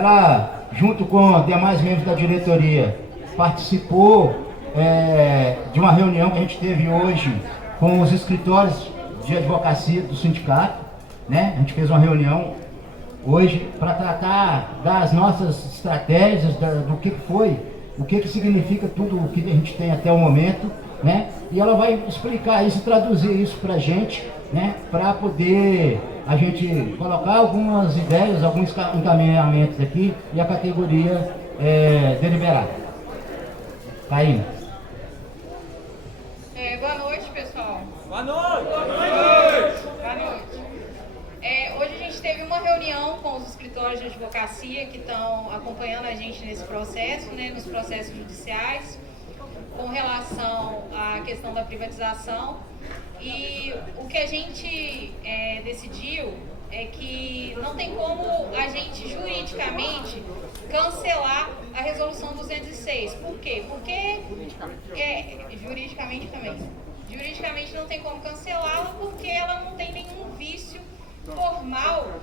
ela, junto com demais membros da diretoria, participou de uma reunião que a gente teve hoje com os escritórios de advocacia do sindicato, né? A gente fez uma reunião hoje para tratar das nossas estratégias, do que foi, o que significa tudo o que a gente tem até o momento, né? E ela vai explicar isso, traduzir isso para a gente, né? Para poder a gente colocar algumas ideias, alguns encaminhamentos aqui e a categoria deliberar. Caína. Boa noite, pessoal. Boa noite! Boa noite! Boa noite. Hoje a gente teve uma reunião com os escritórios de advocacia que estão acompanhando a gente nesse processo, né, nos processos judiciais, com relação à questão da privatização. E o que a gente decidiu é que não tem como a gente juridicamente cancelar a resolução 206. Por quê? Porque juridicamente também. Juridicamente não tem como cancelá-la porque ela não tem nenhum vício formal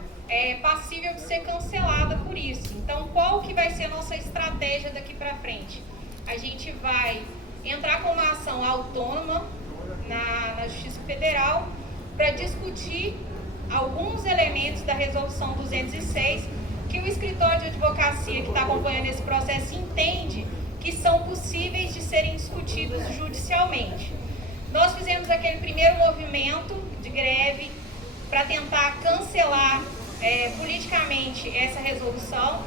passível de ser cancelada por isso. Então, qual que vai ser a nossa estratégia daqui para frente? A gente vai entrar com uma ação autônoma na Justiça Federal para discutir alguns elementos da resolução 206 que o escritório de advocacia que está acompanhando esse processo entende que são possíveis de serem discutidos judicialmente. Nós fizemos aquele primeiro movimento de greve para tentar cancelar politicamente essa resolução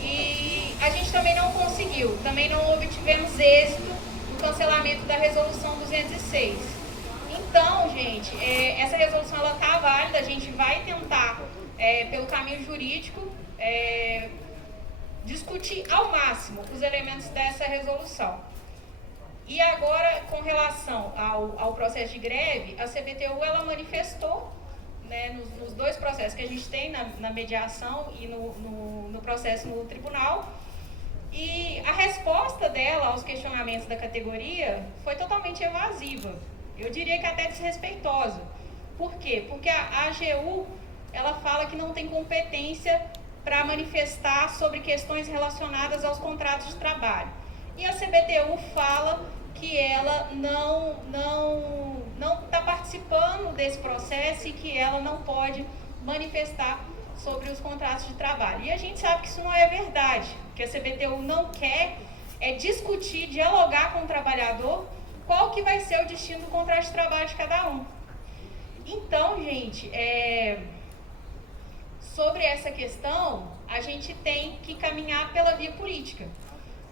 e a gente também não conseguiu, também não obtivemos êxito no cancelamento da resolução 206. Então, gente, essa resolução ela está válida, a gente vai tentar, pelo caminho jurídico, discutir ao máximo os elementos dessa resolução. E agora, com relação ao processo de greve, a CBTU ela manifestou, né, nos dois processos que a gente tem, na mediação e no processo no tribunal, e a resposta dela aos questionamentos da categoria foi totalmente evasiva. Eu diria que até desrespeitosa. Por quê? Porque a AGU ela fala que não tem competência para manifestar sobre questões relacionadas aos contratos de trabalho. E a CBTU fala que ela não está participando desse processo e que ela não pode manifestar sobre os contratos de trabalho. E a gente sabe que isso não é verdade, que a CBTU não quer discutir, dialogar com o trabalhador qual que vai ser o destino do contrato de trabalho de cada um. Então, gente, sobre essa questão, a gente tem que caminhar pela via política.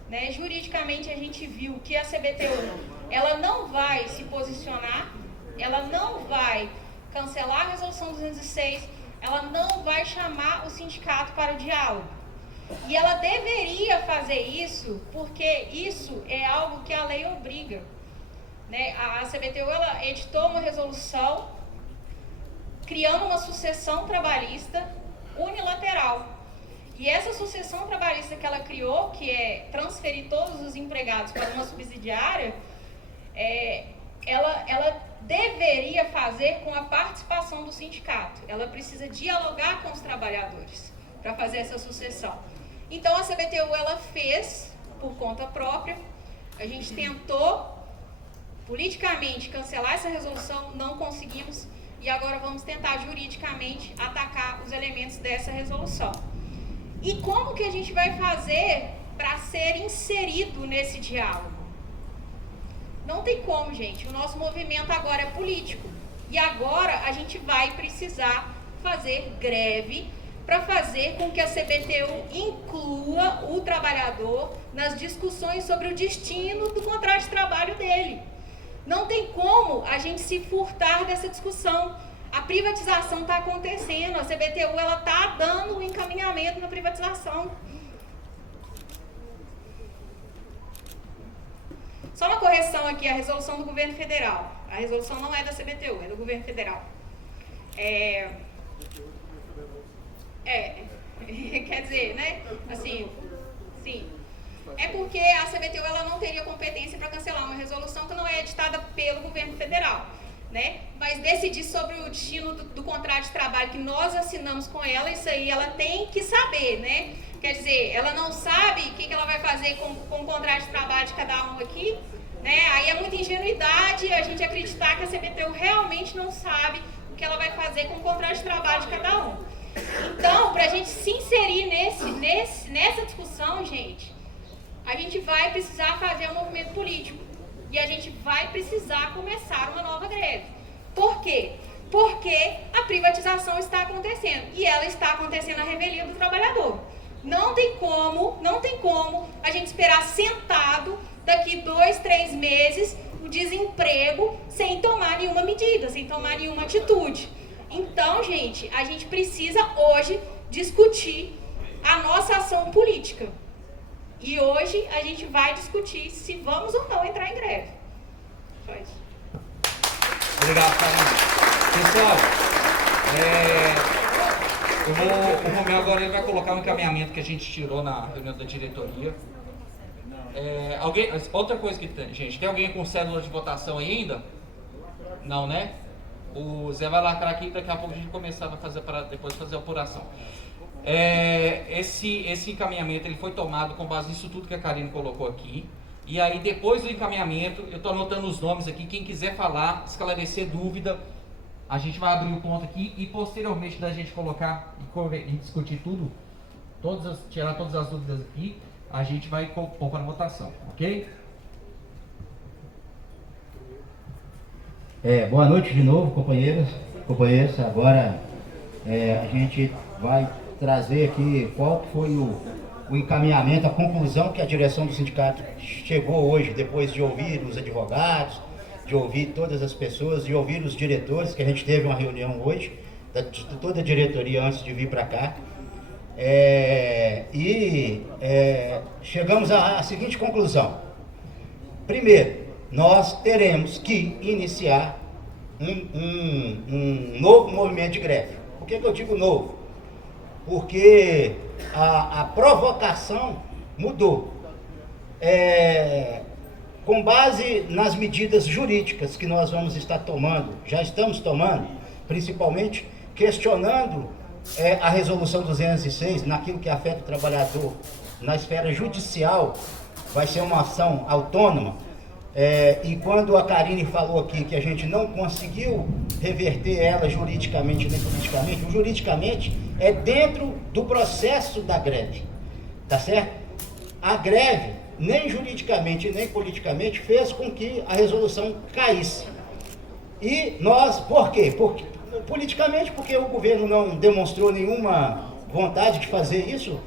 Né? Juridicamente, a gente viu que a CBTU ela não vai se posicionar, ela não vai cancelar a resolução 206, ela não vai chamar o sindicato para o diálogo. E ela deveria fazer isso, porque isso é algo que a lei obriga. Né? A CBTU ela editou uma resolução criando uma sucessão trabalhista unilateral. E essa sucessão trabalhista que ela criou, que é transferir todos os empregados para uma subsidiária, ela deveria fazer com a participação do sindicato. Ela precisa dialogar com os trabalhadores para fazer essa sucessão. Então a CBTU ela fez por conta própria. A gente tentou politicamente cancelar essa resolução, não conseguimos, e agora vamos tentar juridicamente atacar os elementos dessa resolução. E como que a gente vai fazer para ser inserido nesse diálogo? Não tem como, gente. O nosso movimento agora é político. E agora a gente vai precisar fazer greve para fazer com que a CBTU inclua o trabalhador nas discussões sobre o destino do contrato de trabalho dele. Não tem como a gente se furtar dessa discussão. A privatização está acontecendo, a CBTU está dando um encaminhamento na privatização. Só uma correção aqui, a resolução do governo federal. A resolução não é da CBTU, é do governo federal. Quer dizer, né? Assim, sim. É porque a CBTU ela não teria competência para cancelar uma resolução que não é editada pelo governo federal. né? Mas decidir sobre o destino do contrato de trabalho que nós assinamos com ela, isso aí ela tem que saber, né? Quer dizer, ela não sabe o que ela vai fazer com o contrato de trabalho de cada um aqui, né? Aí é muita ingenuidade a gente acreditar que a CBTU realmente não sabe o que ela vai fazer com o contrato de trabalho de cada um. Então, para a gente se inserir nessa discussão, gente, a gente vai precisar fazer um movimento político e a gente vai precisar começar uma nova greve. Por quê? Porque a privatização está acontecendo e ela está acontecendo à revelia do trabalhador. Não tem como a gente esperar sentado daqui 2, 3 meses o desemprego sem tomar nenhuma medida, sem tomar nenhuma atitude. Então, gente, a gente precisa hoje discutir a nossa ação política. E hoje a gente vai discutir se vamos ou não entrar em greve. Só isso. Obrigado, Carlinhos. Pessoal, o Romeu agora ele vai colocar um encaminhamento que a gente tirou na reunião da diretoria. Outra coisa que tem, gente, tem alguém com cédula de votação aí ainda? Não, né? O Zé vai lacrar aqui e daqui a pouco a gente começar a fazer para depois fazer a apuração. Esse encaminhamento ele foi tomado com base nisso tudo que a Karine colocou aqui. E aí depois do encaminhamento, eu estou anotando os nomes aqui, quem quiser falar, esclarecer dúvida, a gente vai abrir o ponto aqui e posteriormente da gente colocar e discutir tudo, tirar todas as dúvidas aqui, a gente vai pôr para votação, ok? Boa noite de novo, companheiros. Agora a gente vai trazer aqui qual foi o encaminhamento, a conclusão que a direção do sindicato chegou hoje, depois de ouvir os advogados, de ouvir todas as pessoas, de ouvir os diretores, que a gente teve uma reunião hoje, de toda a diretoria antes de vir para cá. Chegamos à seguinte conclusão. Primeiro, nós teremos que iniciar um novo movimento de greve. Por que eu digo novo? Porque a provocação mudou. Com base nas medidas jurídicas que nós vamos estar tomando, já estamos tomando, principalmente questionando a resolução 206, naquilo que afeta o trabalhador na esfera judicial, vai ser uma ação autônoma. E quando a Karine falou aqui que a gente não conseguiu reverter ela juridicamente nem politicamente, o juridicamente é dentro do processo da greve, tá certo? A greve, nem juridicamente nem politicamente, fez com que a resolução caísse. E nós, por quê? Politicamente, porque o governo não demonstrou nenhuma vontade de fazer isso.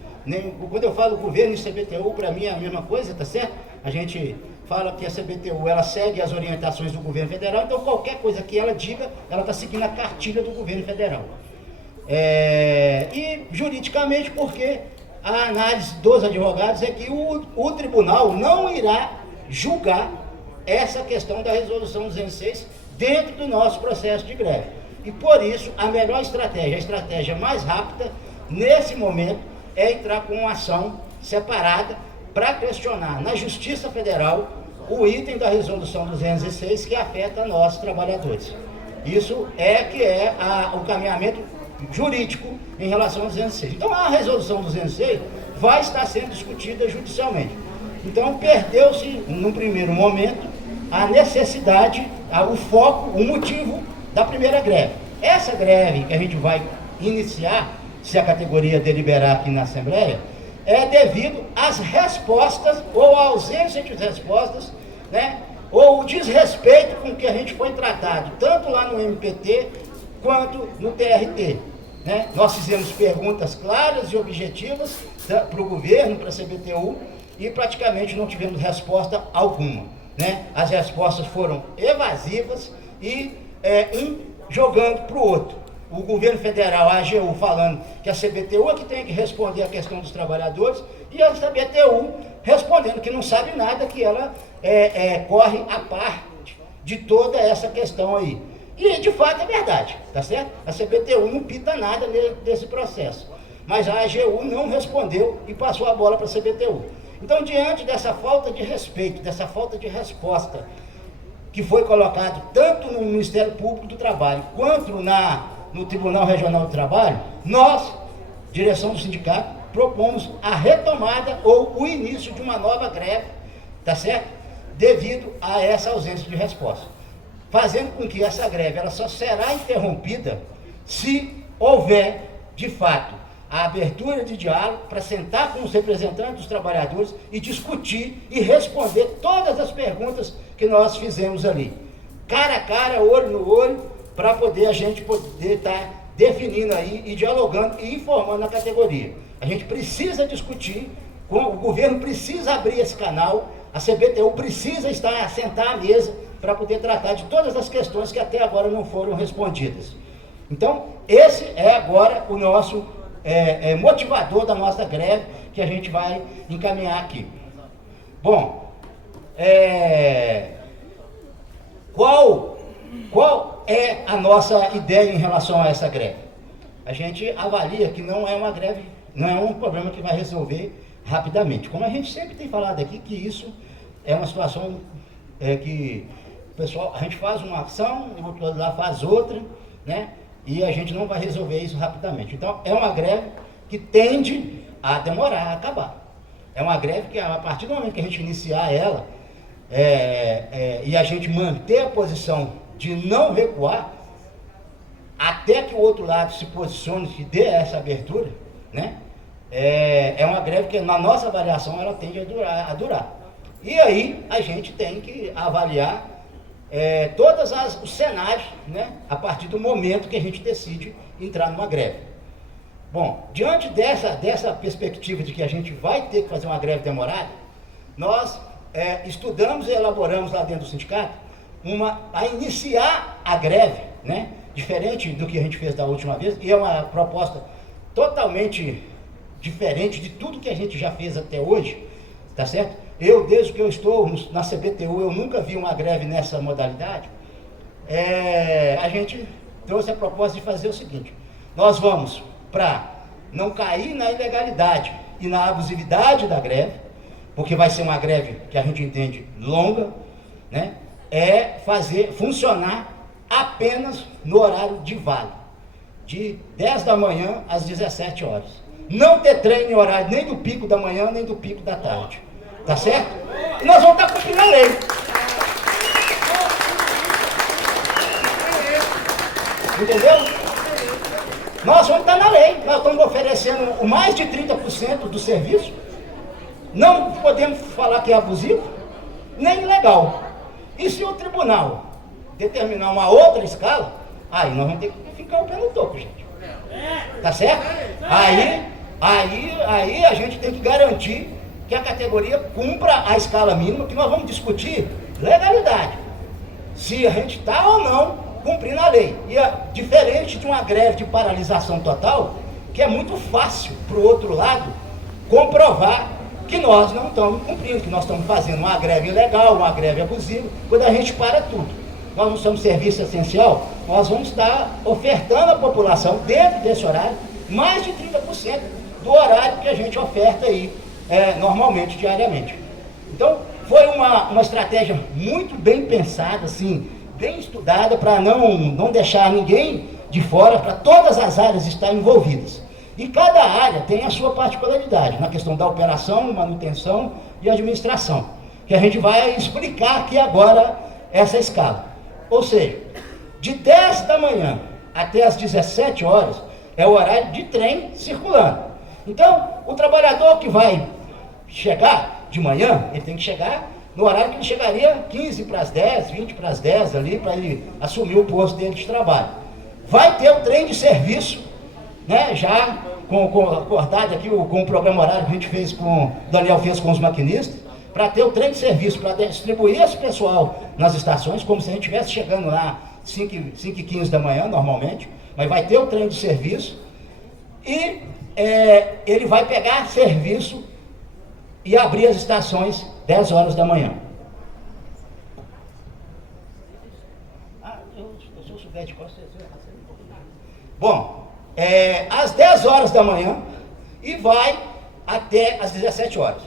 Quando eu falo governo e CBTU, para mim é a mesma coisa, tá certo? A gente fala que a CBTU ela segue as orientações do governo federal, então qualquer coisa que ela diga, ela está seguindo a cartilha do governo federal. E juridicamente, porque a análise dos advogados é que o tribunal não irá julgar essa questão da resolução 206 dentro do nosso processo de greve. E por isso, a melhor estratégia, a estratégia mais rápida, nesse momento, é entrar com uma ação separada para questionar na Justiça Federal o item da resolução 206 que afeta nós, trabalhadores. Isso o caminhamento jurídico em relação ao 206. Então, a resolução 206 vai estar sendo discutida judicialmente. Então, perdeu-se, num primeiro momento, a necessidade, o foco, o motivo da primeira greve. Essa greve que a gente vai iniciar, se a categoria deliberar aqui na Assembleia, é devido às respostas, ou à ausência de respostas, né, ou o desrespeito com que a gente foi tratado, tanto lá no MPT, quanto no TRT. Né? Nós fizemos perguntas claras e objetivas para o governo, para a CBTU, e praticamente não tivemos resposta alguma. Né? As respostas foram evasivas e jogando para o outro. O governo federal, a AGU, falando que a CBTU é que tem que responder a questão dos trabalhadores, e a CBTU respondendo que não sabe nada, que ela corre à parte de toda essa questão aí. E de fato é verdade, tá certo? A CBTU não pita nada desse processo, mas a AGU não respondeu e passou a bola para a CBTU. Então, diante dessa falta de respeito, dessa falta de resposta que foi colocado tanto no Ministério Público do Trabalho quanto no Tribunal Regional do Trabalho, nós, direção do sindicato, propomos a retomada ou o início de uma nova greve, tá certo? Devido a essa ausência de resposta. Fazendo com que essa greve ela só será interrompida se houver, de fato, a abertura de diálogo para sentar com os representantes dos trabalhadores e discutir e responder todas as perguntas que nós fizemos ali. Cara a cara, olho no olho, para poder a gente poder estar definindo aí e dialogando e informando a categoria. A gente precisa discutir, o governo precisa abrir esse canal, a CBTU precisa sentar à mesa para poder tratar de todas as questões que até agora não foram respondidas. Então, esse é agora o nosso motivador da nossa greve, que a gente vai encaminhar aqui. Bom, qual é a nossa ideia em relação a essa greve? A gente avalia que não é uma greve, não é um problema que vai resolver rapidamente. Como a gente sempre tem falado aqui, que isso é uma situação que o pessoal, a gente faz uma ação, o outro lado lá faz outra, né? E a gente não vai resolver isso rapidamente. Então, é uma greve que tende a demorar, a acabar. É uma greve que, a partir do momento que a gente iniciar ela, e a gente manter a posição de não recuar, até que o outro lado se posicione, se dê essa abertura, né? É uma greve que, na nossa avaliação, ela tende a durar. E aí, a gente tem que avaliar todos os cenários, né, a partir do momento que a gente decide entrar numa greve. Bom, diante dessa perspectiva de que a gente vai ter que fazer uma greve demorada, nós estudamos e elaboramos lá dentro do sindicato a iniciar a greve, né, diferente do que a gente fez da última vez, e é uma proposta totalmente diferente de tudo que a gente já fez até hoje, tá certo? Desde que eu estou na CBTU, eu nunca vi uma greve nessa modalidade. A gente trouxe a proposta de fazer o seguinte: nós vamos, para não cair na ilegalidade e na abusividade da greve, porque vai ser uma greve que a gente entende longa, né? Fazer funcionar apenas no horário de vale, de 10 da manhã às 17 horas. Não ter treino em horário nem do pico da manhã, nem do pico da tarde. Tá certo? E nós vamos estar cumprindo a lei. Entendeu? Nós vamos estar na lei. Nós estamos oferecendo mais de 30% do serviço. Não podemos falar que é abusivo, nem ilegal. E se o tribunal determinar uma outra escala, aí nós vamos ter que ficar o pé no topo, gente. Tá certo? Aí a gente tem que garantir que a categoria cumpra a escala mínima, que nós vamos discutir legalidade, se a gente está ou não cumprindo a lei. E diferente de uma greve de paralisação total, que é muito fácil para o outro lado comprovar que nós não estamos cumprindo, que nós estamos fazendo uma greve ilegal, uma greve abusiva, quando a gente para tudo. Nós não somos serviço essencial, nós vamos estar ofertando à população, dentro desse horário, mais de 30% do horário que a gente oferta aí, normalmente, diariamente. Então, foi uma estratégia muito bem pensada, assim, bem estudada, para não deixar ninguém de fora, para todas as áreas estarem envolvidas. E cada área tem a sua particularidade, na questão da operação, manutenção e administração, que a gente vai explicar aqui agora essa escala. Ou seja, de 10 da manhã até as 17 horas é o horário de trem circulando. Então, o trabalhador que vai chegar de manhã, ele tem que chegar no horário que ele chegaria 15 para as 10, 20 para as 10 ali, para ele assumir o posto dele de trabalho. Vai ter o trem de serviço, né, já acordado aqui com o programa horário que a gente fez o Daniel fez com os maquinistas, para ter o trem de serviço, para distribuir esse pessoal nas estações, como se a gente estivesse chegando lá 5h15 da manhã, normalmente, mas vai ter o trem de serviço, e ele vai pegar serviço e abrir as estações 10 horas da manhã. Eu sou Sudete Costa. Bom, às 10 horas da manhã e vai até às 17 horas.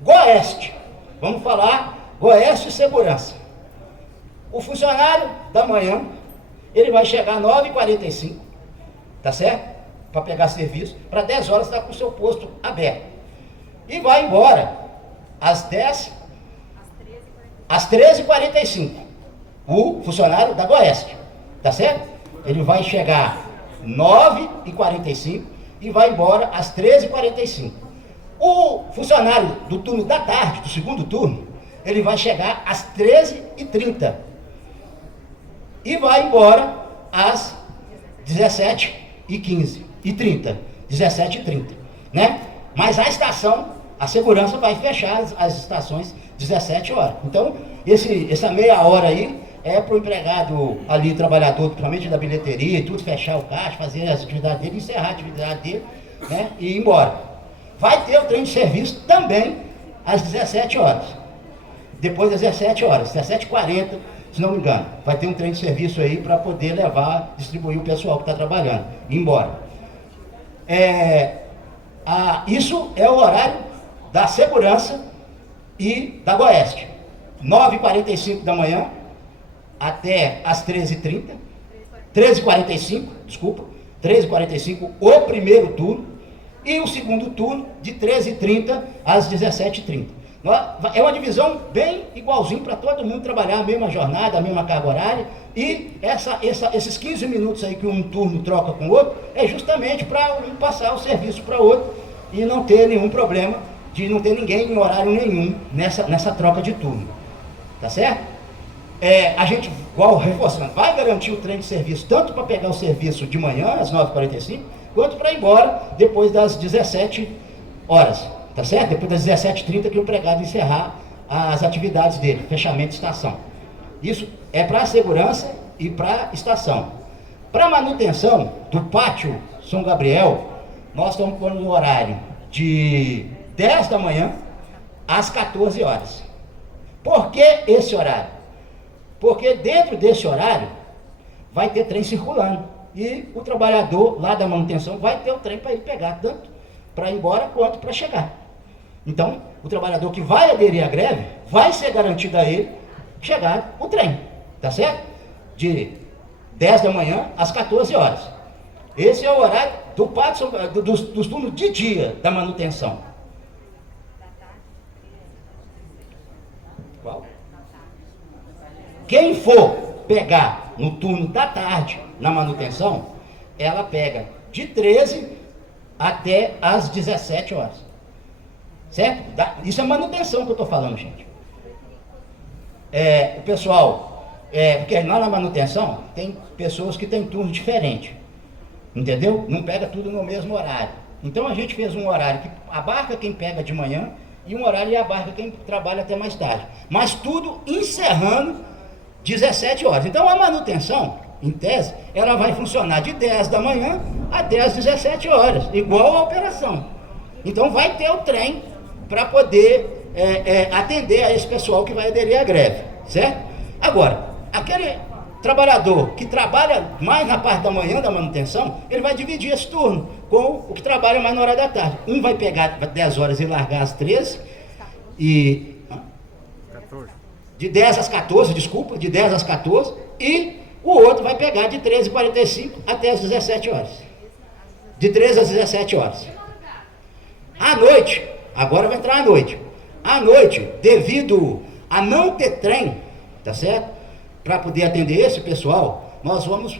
Goeste, vamos falar Goeste e Segurança. O funcionário da manhã, ele vai chegar às 9h45, tá certo? Para pegar serviço, para 10 horas estar com o seu posto aberto. E vai embora às 13h45. O funcionário da Goeste, tá certo? Ele vai chegar 9h45 e vai embora às 13h45. O funcionário do turno da tarde, do segundo turno, ele vai chegar às 13h30 e vai embora às 17h15 e 30, 17h30, né? Mas a estação, a segurança vai fechar as estações 17 horas. Então, essa meia hora aí é para o empregado ali, trabalhador, principalmente da bilheteria e tudo, fechar o caixa, fazer as atividades dele, encerrar a atividade dele, né? E ir embora. Vai ter o trem de serviço também às 17 horas. Depois das 17 horas, 17h40, se não me engano, vai ter um trem de serviço aí para poder levar, distribuir o pessoal que está trabalhando, ir embora. Isso é o horário da segurança e da Goeste. 9h45 da manhã até as 13h30, 13h45, desculpa, 13h45 o primeiro turno e o segundo turno de 13h30 às 17h30. É uma divisão bem igualzinho para todo mundo trabalhar a mesma jornada, a mesma carga horária, e esses 15 minutos aí que um turno troca com o outro é justamente para um passar o serviço para o outro e não ter nenhum problema de não ter ninguém em horário nenhum nessa troca de turno, tá certo? A gente, igual reforçando, vai garantir o trem de serviço tanto para pegar o serviço de manhã às 9h45, quanto para ir embora depois das 17 horas. Tá certo? Depois das 17h30 que o empregado encerrar as atividades dele, fechamento de estação. Isso é para a segurança e para a estação. Para a manutenção do pátio São Gabriel, nós estamos pondo no horário de 10 da manhã às 14 horas. Por que esse horário? Porque dentro desse horário vai ter trem circulando. E o trabalhador lá da manutenção vai ter o trem para ele pegar, tanto para ir embora quanto para chegar. Então, o trabalhador que vai aderir à greve, vai ser garantido a ele chegar o trem, tá certo? De 10 da manhã às 14 horas. Esse é o horário do pátio, dos turnos de dia da manutenção. Qual? Quem for pegar no turno da tarde na manutenção, ela pega de 13 até às 17 horas. Certo? Isso é manutenção que eu estou falando, gente. O pessoal, porque lá na manutenção tem pessoas que têm turno diferente, entendeu? Não pega tudo no mesmo horário. Então a gente fez um horário que abarca quem pega de manhã e um horário que abarca quem trabalha até mais tarde. Mas tudo encerrando 17 horas. Então a manutenção, em tese, ela vai funcionar de 10 da manhã até as 17 horas, igual a operação. Então vai ter o trem para poder atender a esse pessoal que vai aderir à greve, certo? Agora, aquele trabalhador que trabalha mais na parte da manhã da manutenção, ele vai dividir esse turno com o que trabalha mais na hora da tarde. Um vai pegar 10 horas e largar às 13 e... 14. De 10 às 14, desculpa, de 10 às 14, e o outro vai pegar de 13h45 até as 17 horas. De 13 às 17 horas. À noite, agora vai entrar à noite. À noite, devido a não ter trem, tá certo? Para poder atender esse pessoal, nós vamos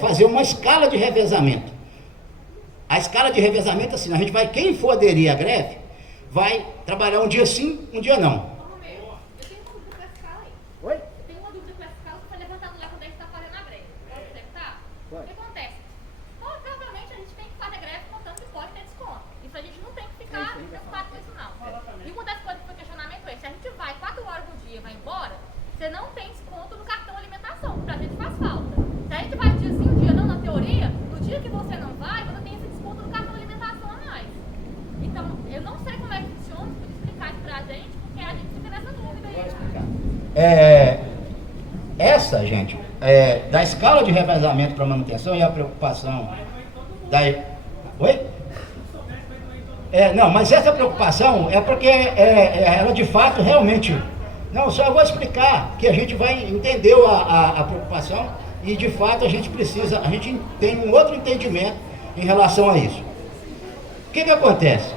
fazer uma escala de revezamento. A escala de revezamento é assim, a gente vai, quem for aderir à greve, vai trabalhar um dia sim, um dia não. Você não tem desconto no cartão alimentação, pra gente faz falta. Se a gente vai dia sim, um dia não, na teoria, no dia que você não vai, você tem esse desconto no cartão alimentação a mais. Então, eu não sei como é que funciona, se puder explicar isso pra gente, porque a gente fica nessa dúvida aí. Essa, gente, da escala de revezamento para manutenção e a preocupação da... Oi? Não, mas essa preocupação é porque ela de fato realmente Não, só vou explicar que a gente vai entender a preocupação e de fato a gente tem um outro entendimento em relação a isso. O que acontece?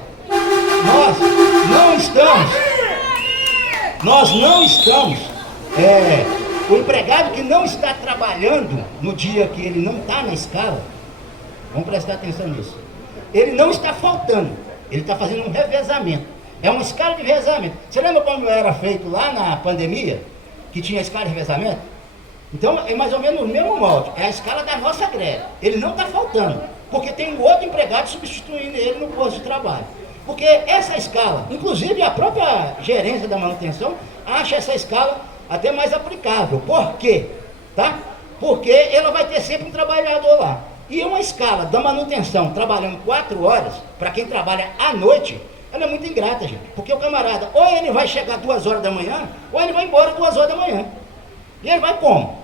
Nós não estamos, o empregado que não está trabalhando no dia que ele não está na escala, vamos prestar atenção nisso, ele não está faltando, ele está fazendo um revezamento, é uma escala de revezamento. Você lembra como era feito lá na pandemia, que tinha escala de revezamento? Então é mais ou menos o mesmo molde, é a escala da nossa greve, ele não está faltando, porque tem um outro empregado substituindo ele no posto de trabalho. Porque essa escala, inclusive a própria gerência da manutenção, acha essa escala até mais aplicável. Por quê? Tá? Porque ela vai ter sempre um trabalhador lá. E uma escala da manutenção trabalhando 4 horas, para quem trabalha à noite, ela é muito ingrata, gente. Porque o camarada, ou ele vai chegar 2 horas da manhã, ou ele vai embora 2 horas da manhã. E ele vai como?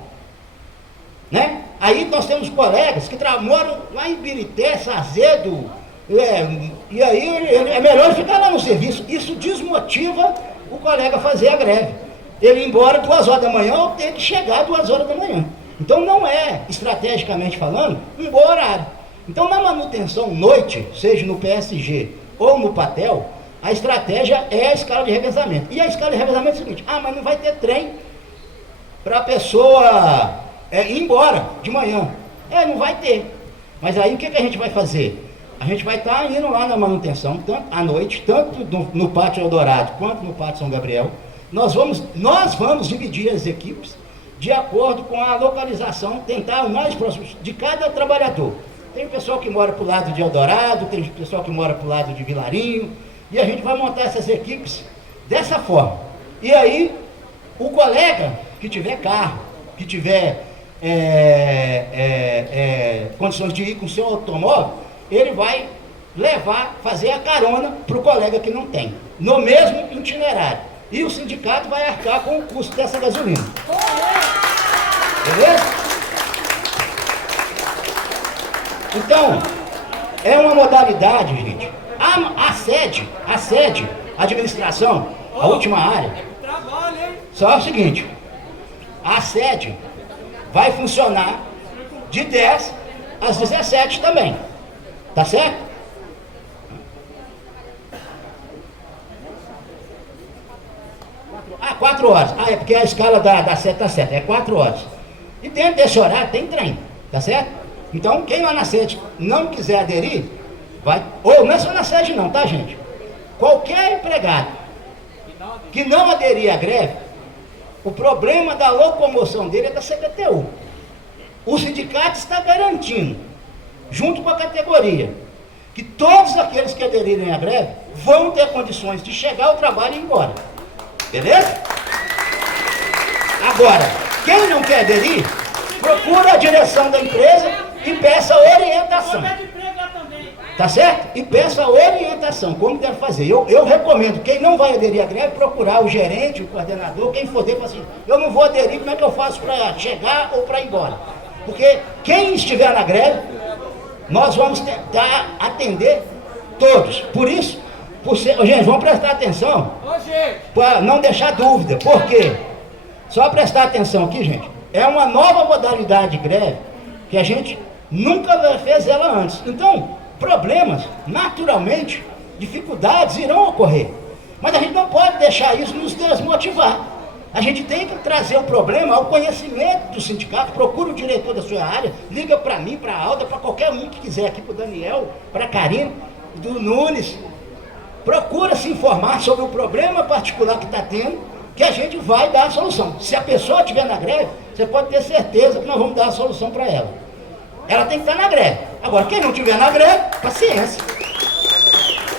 Né? Aí nós temos colegas que moram lá em Ibirité, Sazedo, e aí é melhor ficar lá no serviço. Isso desmotiva o colega a fazer a greve. Ele ir embora 2 horas da manhã ou ter que chegar 2 horas da manhã. Então não é, estrategicamente falando, um bom horário. Então na manutenção noite, seja no PSG ou no Patel, a estratégia é a escala de revezamento. E a escala de revezamento é o seguinte: mas não vai ter trem para a pessoa ir embora de manhã. Não vai ter. Mas aí o que a gente vai fazer? A gente vai estar indo lá na manutenção, tanto à noite, tanto no Pátio Eldorado quanto no Pátio São Gabriel. Nós vamos dividir as equipes de acordo com a localização, tentar o mais próximo de cada trabalhador. Tem o pessoal que mora para o lado de Eldorado, tem o pessoal que mora para o lado de Vilarinho, e a gente vai montar essas equipes dessa forma. E aí, o colega que tiver carro, que tiver condições de ir com o seu automóvel, ele vai fazer a carona para o colega que não tem, no mesmo itinerário. E o sindicato vai arcar com o custo dessa gasolina. Beleza? Então, é uma modalidade, gente. A sede, a administração, a última área, só é o seguinte: a sede vai funcionar de 10 às 17 também. Tá certo? Ah, 4 horas. Ah, é porque a escala da sede tá certa. É 4 horas. E dentro desse horário tem trem. Tá certo? Então, quem lá na sede não quiser aderir, vai... Ou não é só na sede não, tá, gente? Qualquer empregado que não aderir à greve, o problema da locomoção dele é da CPTU. O sindicato está garantindo, junto com a categoria, que todos aqueles que aderirem à greve vão ter condições de chegar ao trabalho e ir embora. Beleza? Agora, quem não quer aderir, procura a direção da empresa e peça orientação. Tá certo? E peça orientação, como deve fazer. Eu recomendo, quem não vai aderir à greve, procurar o gerente, o coordenador, quem for dele, assim: eu não vou aderir, como é que eu faço para chegar ou para ir embora? Porque quem estiver na greve, nós vamos tentar atender todos. Por isso, gente, vamos prestar atenção, para não deixar dúvida. Por quê? Só prestar atenção aqui, gente. É uma nova modalidade de greve que a gente nunca fez ela antes. Então, problemas, naturalmente, dificuldades irão ocorrer. Mas a gente não pode deixar isso nos desmotivar. A gente tem que trazer o problema ao conhecimento do sindicato. Procura o diretor da sua área, liga para mim, para a Alda, para qualquer um que quiser aqui, para o Daniel, para a Karina, do Nunes. Procura se informar sobre o problema particular que está tendo, que a gente vai dar a solução. Se a pessoa estiver na greve, você pode ter certeza que nós vamos dar a solução para ela. Ela tem que estar na greve. Agora, quem não estiver na greve, paciência.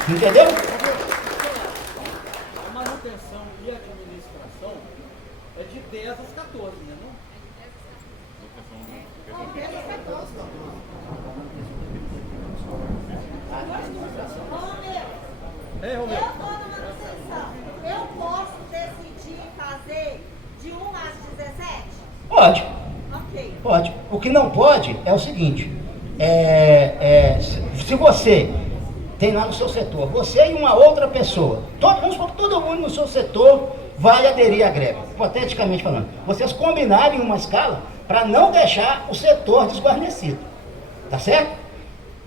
Entendeu? A manutenção e a administração é de 10 às 14, né? Não? Eu estou na manutenção. Eu posso decidir fazer de 1 às 17? Pode. Ok. Pode. O que não pode é o seguinte: se você tem lá no seu setor, você e uma outra pessoa, vamos supor que todo mundo no seu setor vai aderir à greve, hipoteticamente falando. Vocês combinarem uma escala para não deixar o setor desguarnecido, tá certo?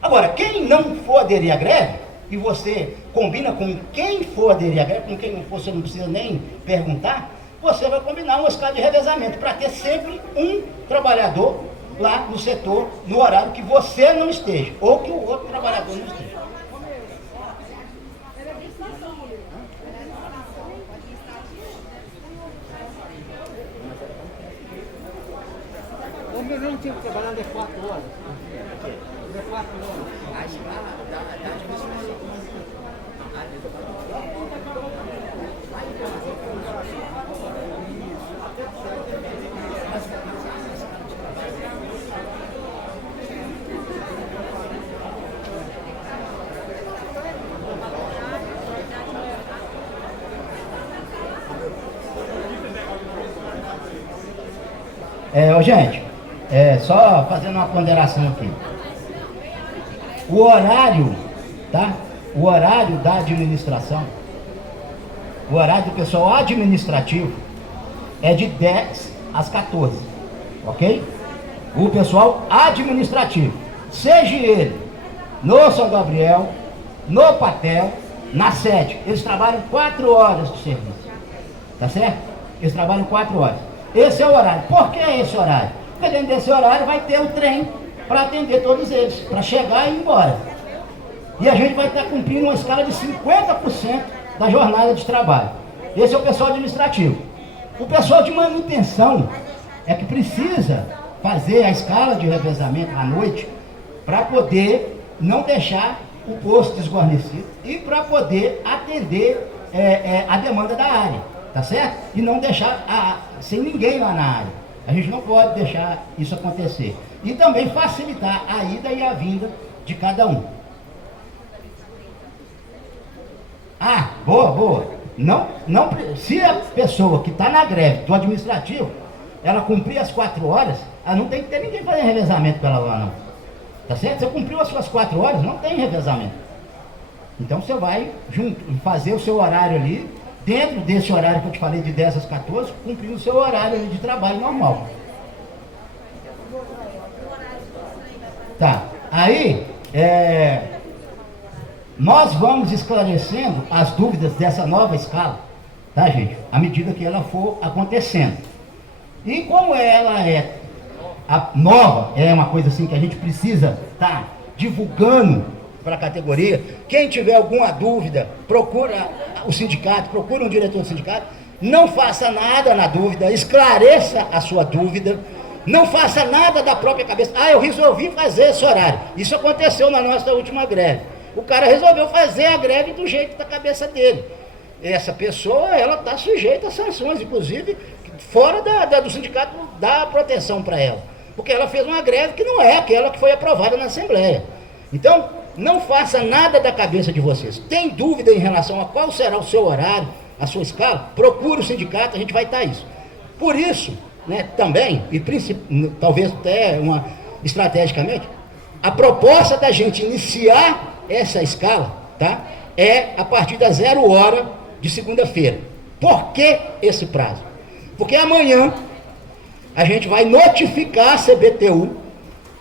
Agora, quem não for aderir à greve, e você combina com quem for aderir à greve, com quem não for, você não precisa nem perguntar, você vai combinar uma escala de revezamento para ter sempre um trabalhador lá no setor, no horário que você não esteja, ou que o outro trabalhador não esteja. O meu tinha que trabalhar de 4 horas. De 4 horas. Gente, só fazendo uma ponderação aqui. O horário, tá? O horário da administração, o horário do pessoal administrativo é de 10 às 14, ok? O pessoal administrativo, seja ele no São Gabriel, no Patel, na sede, eles trabalham 4 horas de serviço, tá certo? Eles trabalham 4 horas. Esse é o horário. Por que esse horário? Porque dentro desse horário vai ter o trem para atender todos eles, para chegar e ir embora. E a gente vai estar cumprindo uma escala de 50% da jornada de trabalho. Esse é o pessoal administrativo. O pessoal de manutenção é que precisa fazer a escala de revezamento à noite para poder não deixar o posto desguarnecido e para poder atender a demanda da área, tá certo? E não deixar sem ninguém lá na área. A gente não pode deixar isso acontecer. E também facilitar a ida e a vinda de cada um. Boa. Se a pessoa que está na greve do administrativo, ela cumprir as 4 horas, ela não tem que ter ninguém fazendo revezamento para ela lá, não. Tá certo? Você cumpriu as suas 4 horas, não tem revezamento. Então você vai fazer o seu horário ali, dentro desse horário que eu te falei de 10 às 14, cumprindo o seu horário ali de trabalho normal. Tá, aí, nós vamos esclarecendo as dúvidas dessa nova escala, tá, gente? À medida que ela for acontecendo. E como ela é nova, é uma coisa assim que a gente precisa estar divulgando para a categoria. Quem tiver alguma dúvida, procura o sindicato, procura um diretor do sindicato. Não faça nada na dúvida, esclareça a sua dúvida. Não faça nada da própria cabeça. Eu resolvi fazer esse horário. Isso aconteceu na nossa última greve. O cara resolveu fazer a greve do jeito da cabeça dele. Essa pessoa, ela está sujeita a sanções, inclusive fora do sindicato dá proteção para ela. Porque ela fez uma greve que não é aquela que foi aprovada na Assembleia. Então, não faça nada da cabeça de vocês. Tem dúvida em relação a qual será o seu horário, a sua escala? Procure o sindicato, a gente vai estar isso. Por isso, né, também, e talvez até estrategicamente, a proposta da gente iniciar essa escala, tá, é a partir das 0 hora de segunda-feira. Por que esse prazo? Porque amanhã a gente vai notificar a CBTU,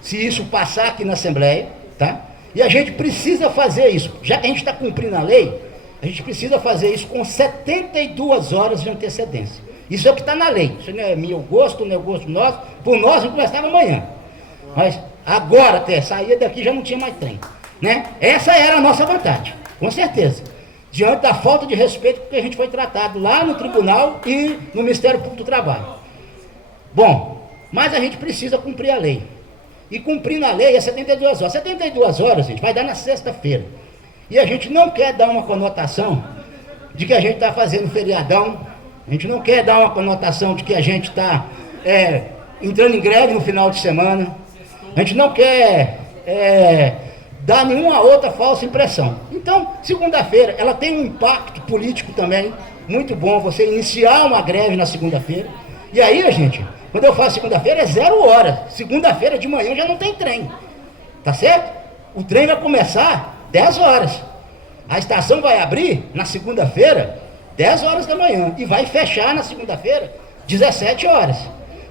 se isso passar aqui na Assembleia, tá? E a gente precisa fazer isso, já que a gente está cumprindo a lei, a gente precisa fazer isso com 72 horas de antecedência. Isso é o que está na lei. Isso não é meu gosto, não é gosto nosso. Por nós, a gente começava amanhã. Mas agora, até sair daqui, já não tinha mais trem, né? Essa era a nossa vontade, com certeza. Diante da falta de respeito que a gente foi tratado lá no tribunal e no Ministério Público do Trabalho. Bom, mas a gente precisa cumprir a lei. E cumprindo a lei é 72 horas. 72 horas, gente, vai dar na sexta-feira. E a gente não quer dar uma conotação de que a gente está fazendo feriadão. A gente não quer dar uma conotação de que a gente está entrando em greve no final de semana. A gente não quer dar nenhuma outra falsa impressão. Então, segunda-feira, ela tem um impacto político também, muito bom você iniciar uma greve na segunda-feira. E aí, gente, quando eu falo segunda-feira é 0 hora. Segunda-feira de manhã já não tem trem, tá certo? O trem vai começar 10 horas. A estação vai abrir na segunda-feira 10 horas da manhã, e vai fechar na segunda-feira, 17 horas.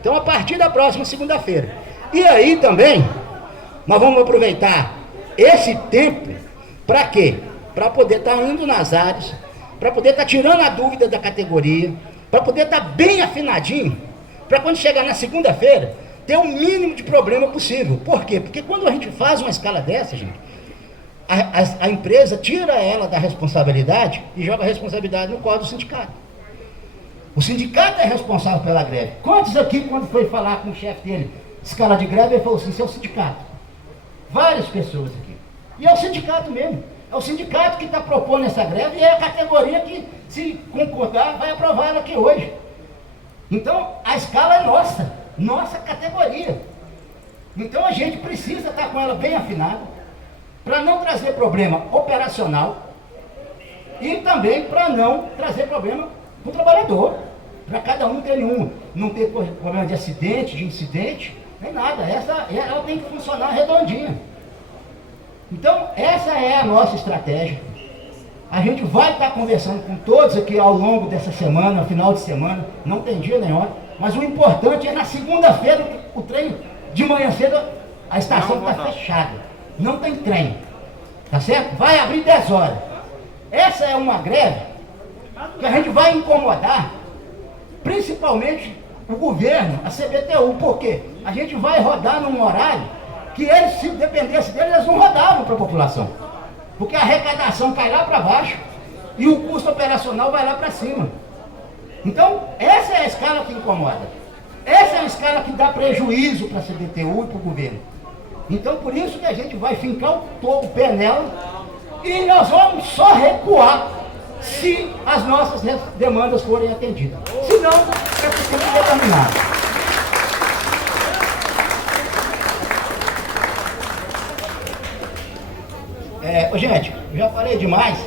Então, a partir da próxima segunda-feira. E aí também, nós vamos aproveitar esse tempo, para quê? Para poder estar indo nas áreas, para poder estar tirando a dúvida da categoria, para poder estar bem afinadinho, para quando chegar na segunda-feira, ter o mínimo de problema possível. Por quê? Porque quando a gente faz uma escala dessa, gente, a empresa tira ela da responsabilidade e joga a responsabilidade no colo do sindicato. O sindicato é responsável pela greve. Quantos aqui, quando foi falar com o chefe dele, escala de greve, ele falou assim, seu sindicato? Várias pessoas aqui. E é o sindicato mesmo. É o sindicato que está propondo essa greve e é a categoria que, se concordar, vai aprovar ela aqui hoje. Então, a escala é nossa categoria. Então, a gente precisa estar com ela bem afinada, para não trazer problema operacional e também para não trazer problema para o trabalhador, para cada um ter não ter problema de acidente, de incidente, nem nada. Ela tem que funcionar redondinha. Então, essa é a nossa estratégia. A gente vai estar conversando com todos aqui ao longo dessa semana, final de semana, não tem dia nem hora, mas o importante é na segunda-feira o trem, de manhã cedo, a estação está fechada, não tem trem, tá certo? Vai abrir 10 horas. Essa é uma greve que a gente vai incomodar, principalmente o governo, a CBTU, porque a gente vai rodar num horário que eles, se dependesse deles, eles não rodavam para a população. Porque a arrecadação cai lá para baixo e o custo operacional vai lá para cima. Então, essa é a escala que incomoda. Essa é a escala que dá prejuízo para a CBTU e para o governo. Então, por isso que a gente vai fincar o pé nela e nós vamos só recuar se as nossas demandas forem atendidas. Senão, é possível determinar. Gente, eu já falei demais,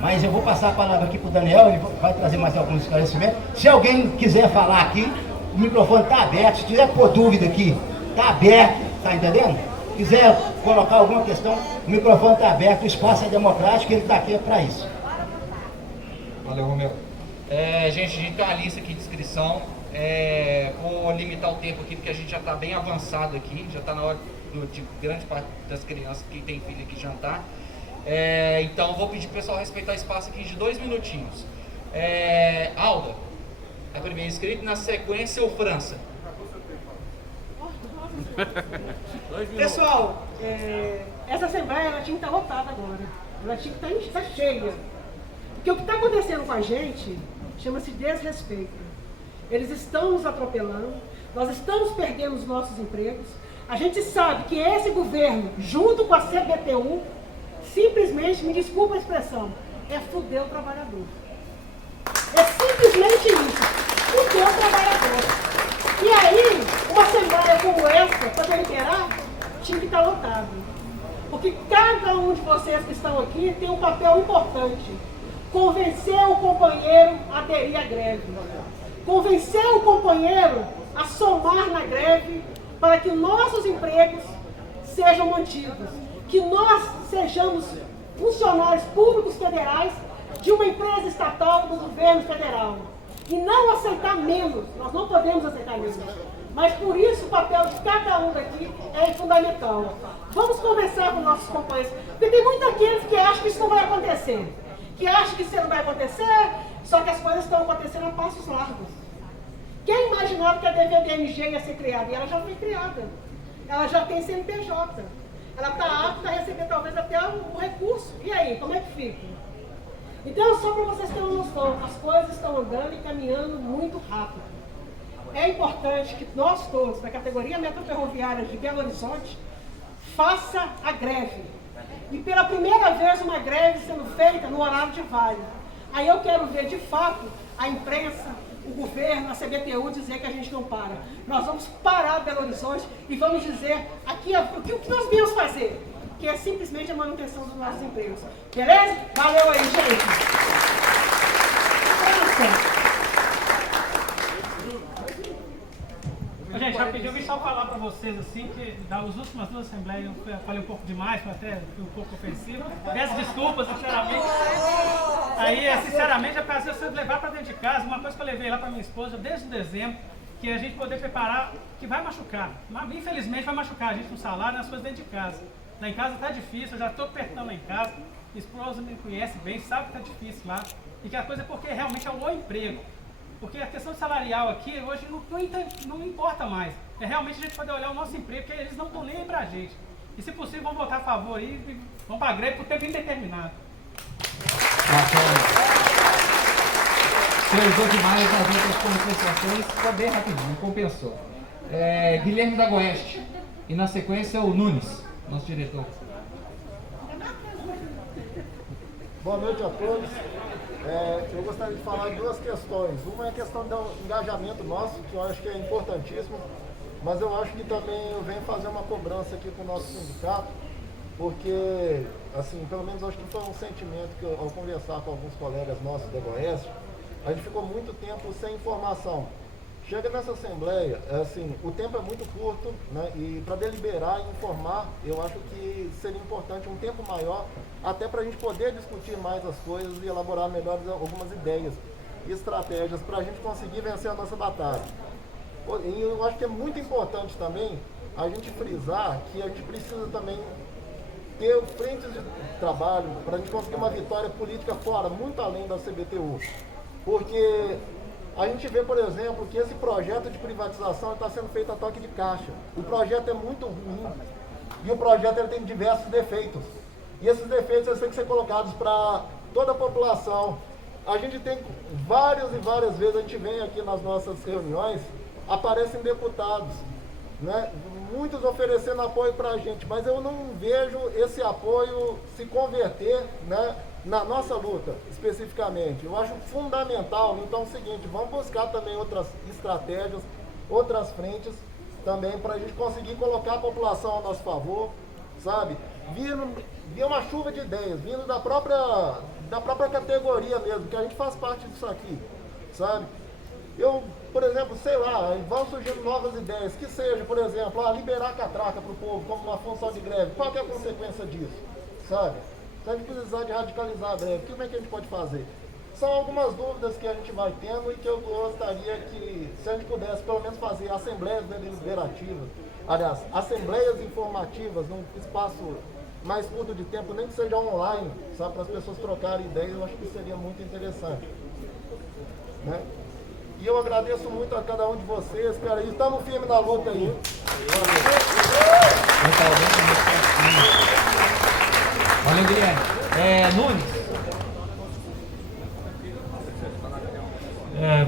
mas eu vou passar a palavra aqui para o Daniel, ele vai trazer mais alguns esclarecimentos. Se alguém quiser falar aqui, o microfone está aberto, se tiver por dúvida aqui, está aberto, está entendendo? Quiser colocar alguma questão, o microfone está aberto, o espaço é democrático, ele está aqui para isso. Valeu, Romeu. Gente, a gente tem uma lista aqui de inscrição, vou limitar o tempo aqui, porque a gente já está bem avançado aqui, já está na hora de grande parte das crianças que tem filho aqui jantar. Então vou pedir para o pessoal respeitar o espaço aqui de 2 minutinhos. Alda, a primeira inscrita, na sequência o França. Pessoal, essa assembleia ela tinha que estar lotada agora, ela tinha que estar cheia, porque o que está acontecendo com a gente chama-se desrespeito. Eles estão nos atropelando, nós estamos perdendo os nossos empregos. A gente sabe que esse governo, junto com a CBTU, simplesmente, me desculpa a expressão, é fuder o trabalhador. É simplesmente isso, fuder o trabalhador. E aí, uma assembleia como essa, para deliberar, tinha que estar lotado. Porque cada um de vocês que estão aqui tem um papel importante. Convencer o companheiro a aderir à greve. Convencer o companheiro a somar na greve para que nossos empregos sejam mantidos. Que nós sejamos funcionários públicos federais de uma empresa estatal do governo federal. E não aceitar menos, nós não podemos aceitar menos. Mas por isso o papel de cada um daqui é fundamental. Vamos conversar com nossos companheiros, porque tem muitos aqueles que acham que isso não vai acontecer. Que acham que isso não vai acontecer, só que as coisas estão acontecendo a passos largos. Quem imaginava que a DVDMG ia ser criada? E ela já foi criada. Ela já tem CNPJ. Ela está apta a receber talvez até um recurso. E aí, como é que fica? Então, só para vocês terem uma noção, as coisas estão andando e caminhando muito rápido. É importante que nós todos, da categoria metroferroviária de Belo Horizonte, faça a greve. E pela primeira vez uma greve sendo feita no horário de vale. Aí eu quero ver de fato a imprensa, o governo, a CBTU dizer que a gente não para. Nós vamos parar Belo Horizonte e vamos dizer aqui o que nós viemos fazer, que é simplesmente a manutenção dos nossos empregos. Beleza? Valeu aí, gente! Gente, já pediu só falar para vocês assim que das últimas 2 assembleias eu falei um pouco demais, até fui um pouco ofensivo. Peço desculpas, sinceramente. Aí, sinceramente, é para você levar para dentro de casa. Uma coisa que eu levei lá para minha esposa desde dezembro, que é a gente poder preparar, que vai machucar. Mas, infelizmente vai machucar a gente no salário, nas coisas dentro de casa. Lá em casa está difícil, eu já estou apertando lá em casa. Minha esposa me conhece bem, sabe que está difícil lá. E que a coisa é porque realmente é o emprego. Porque a questão salarial aqui hoje não importa mais. É realmente a gente poder olhar o nosso emprego, porque eles não estão nem aí pra gente. E se possível, vão votar a favor aí e vão para a greve por tempo indeterminado. Você usou demais as outras compensações, ficou bem rapidinho, compensou. Guilherme da Goeste. E na sequência o Nunes, nosso diretor. Boa noite a todos. Eu gostaria de falar de 2 questões. Uma é a questão do engajamento nosso, que eu acho que é importantíssimo, mas eu acho que também eu venho fazer uma cobrança aqui com o nosso sindicato, porque, assim, pelo menos acho que foi um sentimento que ao conversar com alguns colegas nossos da Goiás, a gente ficou muito tempo sem informação. Chega nessa assembleia, assim, o tempo é muito curto, né, e para deliberar e informar, eu acho que seria importante um tempo maior, até para a gente poder discutir mais as coisas e elaborar melhores algumas ideias e estratégias para a gente conseguir vencer a nossa batalha. E eu acho que é muito importante também a gente frisar que a gente precisa também ter frentes de trabalho para a gente conseguir uma vitória política fora, muito além da CBTU. Porque a gente vê, por exemplo, que esse projeto de privatização está sendo feito a toque de caixa. O projeto é muito ruim e o projeto ele tem diversos defeitos. E esses defeitos eles têm que ser colocados para toda a população. A gente tem várias e várias vezes, a gente vem aqui nas nossas reuniões, aparecem deputados, né, muitos oferecendo apoio para a gente, mas eu não vejo esse apoio se converter, né, na nossa luta, especificamente. Eu acho fundamental, então é o seguinte, vamos buscar também outras estratégias, outras frentes também para a gente conseguir colocar a população ao nosso favor, sabe? Vir uma chuva de ideias, vindo da própria categoria mesmo, que a gente faz parte disso aqui, sabe? Eu, por exemplo, sei lá, vão surgindo novas ideias, que seja, por exemplo, liberar a catraca para o povo como uma função de greve. Qual que é a consequência disso, sabe? Se a gente precisar de radicalizar a greve, como é que a gente pode fazer? São algumas dúvidas que a gente vai tendo e que eu gostaria que, se a gente pudesse pelo menos fazer assembleias deliberativas, aliás, assembleias informativas num espaço mais curto de tempo, nem que seja online, sabe, para as pessoas trocarem ideias, eu acho que seria muito interessante, né? E eu agradeço muito a cada um de vocês, cara, e estamos firmes na luta aí. Olha, Guilherme. Nunes.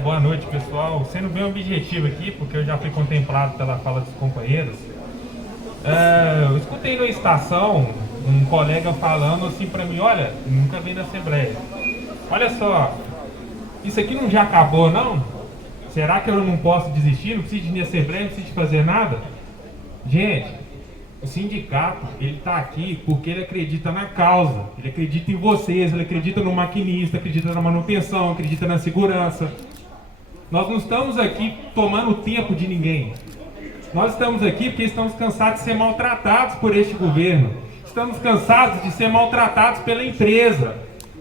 Boa noite, pessoal. Sendo bem objetivo aqui, porque eu já fui contemplado pela fala dos companheiros. Eu escutei na estação um colega falando assim pra mim, olha, nunca vim na Assembleia. Olha só, isso aqui não já acabou, não? Será que eu não posso desistir? Não preciso de ir na Assembleia, não preciso de fazer nada? Gente, o sindicato, ele está aqui porque ele acredita na causa, ele acredita em vocês, ele acredita no maquinista, acredita na manutenção, acredita na segurança. Nós não estamos aqui tomando tempo de ninguém. Nós estamos aqui porque estamos cansados de ser maltratados por este governo. Estamos cansados de ser maltratados pela empresa.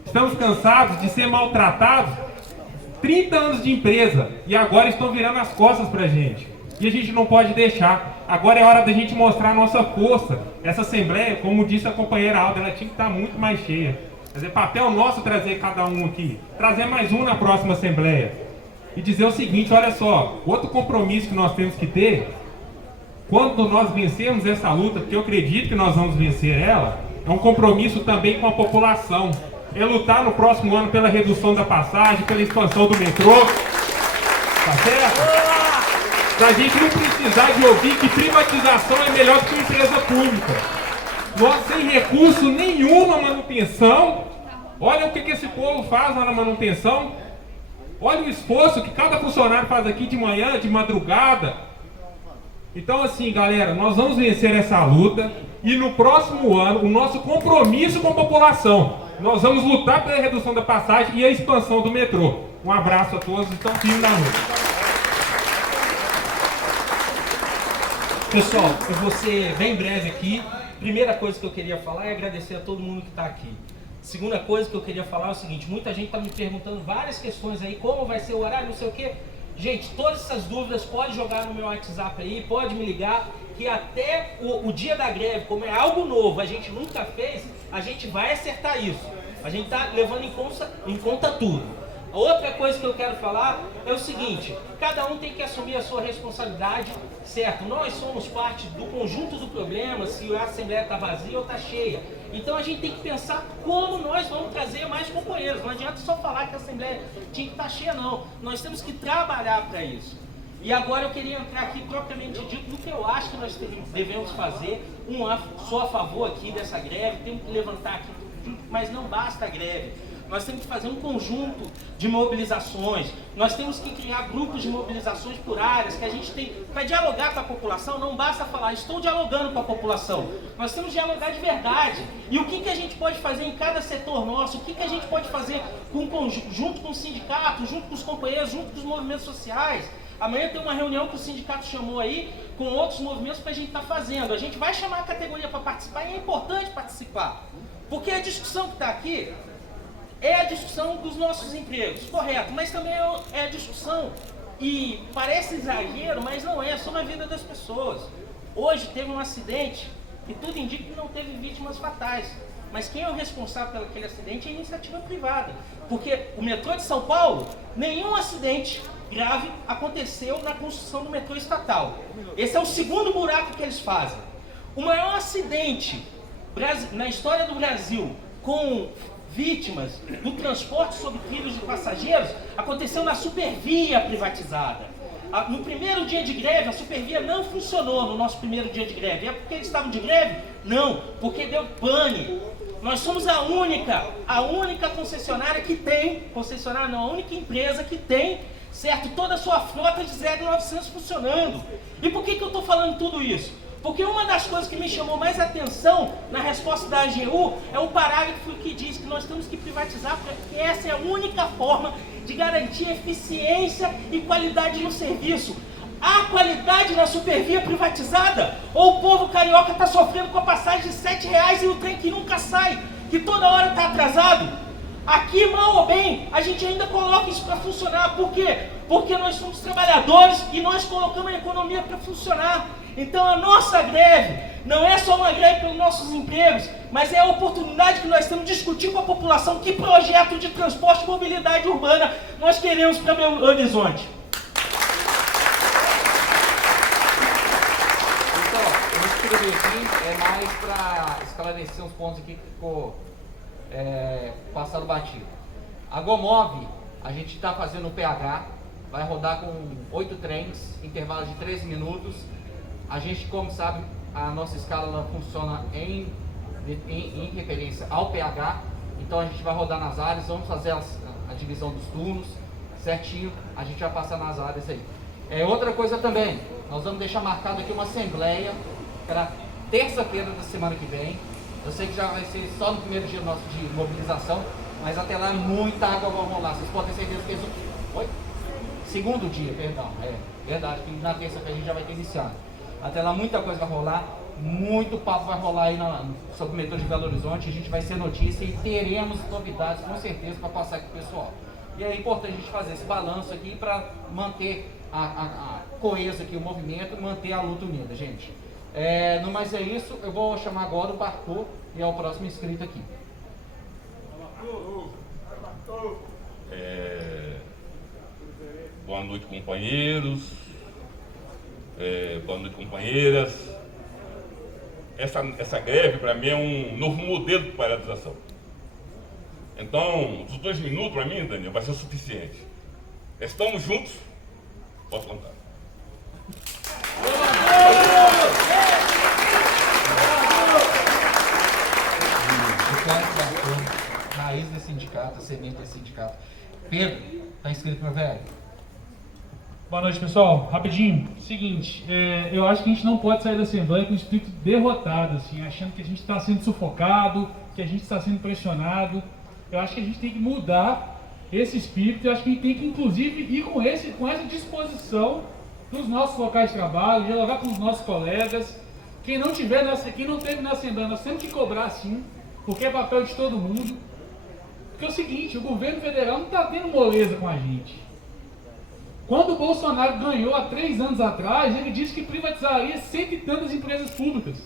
Estamos cansados de ser maltratados 30 anos de empresa e agora estão virando as costas pra gente. E a gente não pode deixar. Agora é hora da gente mostrar a nossa força. Essa assembleia, como disse a companheira Alda, ela tinha que estar muito mais cheia. Mas é papel nosso trazer cada um aqui. Trazer mais um na próxima assembleia. E dizer o seguinte, olha só, outro compromisso que nós temos que ter, quando nós vencermos essa luta, porque eu acredito que nós vamos vencer ela, é um compromisso também com a população. É lutar no próximo ano pela redução da passagem, pela expansão do metrô. Tá certo? Pra gente não precisar de ouvir que privatização é melhor do que empresa pública. Nós sem recurso nenhum na manutenção. Olha o que esse povo faz lá na manutenção. Olha o esforço que cada funcionário faz aqui de manhã, de madrugada. Então assim, galera, nós vamos vencer essa luta. E no próximo ano, o nosso compromisso com a população, nós vamos lutar pela redução da passagem e a expansão do metrô. Um abraço a todos, estão firmes na luta. Pessoal, eu vou ser bem breve aqui. Primeira coisa que eu queria falar é agradecer a todo mundo que está aqui. Segunda coisa que eu queria falar é o seguinte, muita gente está me perguntando várias questões aí, como vai ser o horário, não sei o quê. Gente, todas essas dúvidas pode jogar no meu WhatsApp aí, pode me ligar, que até o dia da greve, como é algo novo, a gente nunca fez, a gente vai acertar isso. A gente está levando em conta tudo. Outra coisa que eu quero falar é o seguinte, cada um tem que assumir a sua responsabilidade, certo? Nós somos parte do conjunto do problema, se a Assembleia está vazia ou está cheia. Então a gente tem que pensar como nós vamos trazer mais companheiros. Não adianta só falar que a Assembleia tinha que estar cheia, não. Nós temos que trabalhar para isso. E agora eu queria entrar aqui propriamente dito no que eu acho que nós devemos fazer. Sou a favor aqui dessa greve, temos que levantar aqui, mas não basta a greve. Nós temos que fazer um conjunto de mobilizações, nós temos que criar grupos de mobilizações por áreas, que a gente tem, para dialogar com a população, não basta falar, estou dialogando com a população, nós temos que dialogar de verdade. E o que a gente pode fazer em cada setor nosso, o que a gente pode fazer junto com o sindicato, junto com os companheiros, junto com os movimentos sociais. Amanhã tem uma reunião que o sindicato chamou aí, com outros movimentos para a gente estar fazendo. A gente vai chamar a categoria para participar e é importante participar, porque a discussão que está aqui é a discussão dos nossos empregos, correto, mas também é a discussão, e parece exagero, mas não é, sobre a vida das pessoas. Hoje teve um acidente, e tudo indica que não teve vítimas fatais, mas quem é o responsável por aquele acidente é a iniciativa privada, porque o metrô de São Paulo, nenhum acidente grave aconteceu na construção do metrô estatal. Esse é o segundo buraco que eles fazem. O maior acidente na história do Brasil com vítimas do transporte sobre trilhos de passageiros aconteceu na Supervia privatizada. No primeiro dia de greve, a Supervia não funcionou no nosso primeiro dia de greve. É porque eles estavam de greve? Não, porque deu pane. Nós somos a única concessionária que tem, concessionária não, a única empresa que tem, certo, toda a sua frota de 0900 funcionando. E por que eu estou falando tudo isso? Porque uma das coisas que me chamou mais atenção na resposta da AGU é um parágrafo que diz que nós temos que privatizar, porque essa é a única forma de garantir eficiência e qualidade no serviço. Há qualidade na Supervia privatizada? Ou o povo carioca está sofrendo com a passagem de R$7 e o trem que nunca sai, que toda hora está atrasado? Aqui, mal ou bem, a gente ainda coloca isso para funcionar. Por quê? Porque nós somos trabalhadores e nós colocamos a economia para funcionar. Então a nossa greve não é só uma greve pelos nossos empregos, mas é a oportunidade que nós temos de discutir com a população que projeto de transporte e mobilidade urbana nós queremos para Belo Horizonte. Então, eu escrevi aqui, é mais para esclarecer uns pontos aqui que ficou passado batido. A Gomov, a gente está fazendo o PH, vai rodar com 8 trens, intervalo de 13 minutos. A gente, como sabe, a nossa escala ela funciona em referência ao PH, então a gente vai rodar nas áreas, vamos fazer a divisão dos turnos certinho, a gente vai passar nas áreas aí. Outra coisa também, nós vamos deixar marcado aqui uma assembleia para terça-feira da semana que vem. Eu sei que já vai ser só no primeiro dia nosso de mobilização, mas até lá muita água vai rolar, vocês podem ter certeza que eles... Oi? Segundo dia, perdão, verdade, que na terça-feira a gente já vai ter iniciado. Até lá muita coisa vai rolar, muito papo vai rolar aí sobre o metrô de Belo Horizonte, a gente vai ser notícia e teremos novidades com certeza para passar aqui pro pessoal. E é importante a gente fazer esse balanço aqui para manter a coesa aqui, o movimento, manter a luta unida, gente. No mais é isso, eu vou chamar agora o Bartô, e é o próximo inscrito aqui. Boa noite, companheiros. Boa noite, companheiras. Essa greve, para mim, é um novo modelo de paralisação. Então, os 2 minutos, para mim, Daniel, vai ser o suficiente. Estamos juntos? Posso contar. Raiz desse sindicato, semente desse sindicato. Pedro, tá inscrito, meu velho? Boa noite, pessoal. Rapidinho. Seguinte, eu acho que a gente não pode sair da Assembleia com o espírito derrotado, assim, achando que a gente está sendo sufocado, que a gente está sendo pressionado. Eu acho que a gente tem que mudar esse espírito. Eu acho que a gente tem que, inclusive, ir com essa disposição para os nossos locais de trabalho, dialogar com os nossos colegas. Quem não teve na Assembleia, nós temos que cobrar sim, porque é papel de todo mundo. Porque é o seguinte, o governo federal não está tendo moleza com a gente. Quando o Bolsonaro ganhou há 3 anos atrás, ele disse que privatizaria 100 e tantas empresas públicas.